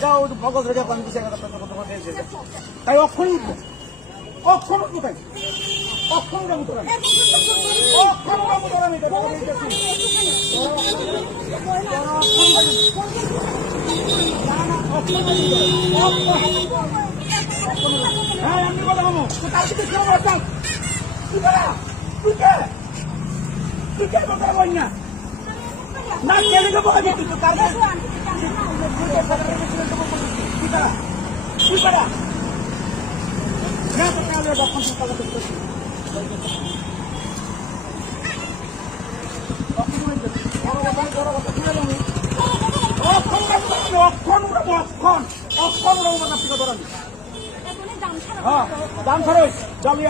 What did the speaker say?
যাও ভগত রেখে পান দিছে তাই অক্ষণ অক্ষণ কোথায় অক্ষণ হ্যাঁ এমনি কথা বলো তার দিকে কেউ বলতাম তুই কে কথা বল না না কেলে দেবো আমি কিন্তু তার তুই পারা হ্যাঁ তো তাহলে অক্ষণ কথা করতেছি অক্ষণ দাম খরচ